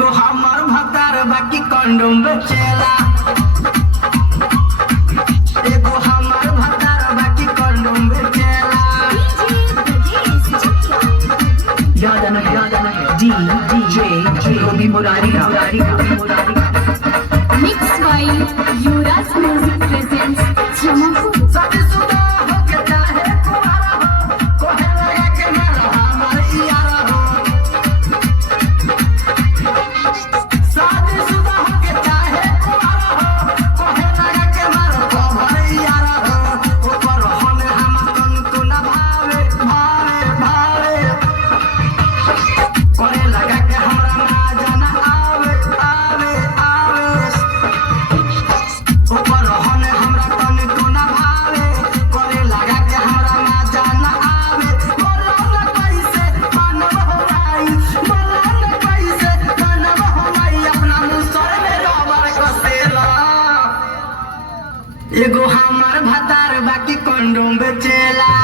গো আমার ভাতার বাকি কন্ডম বেচেলা Mixed by Yura's Music Presents. এগো আমার ভাতার বাকি কন্ডম বেচেলা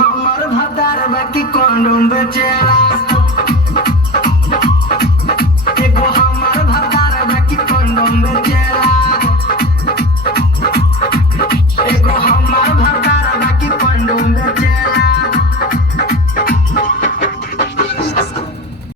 আমার ভাতার বাকি কন্ডম বেচে রাস্তা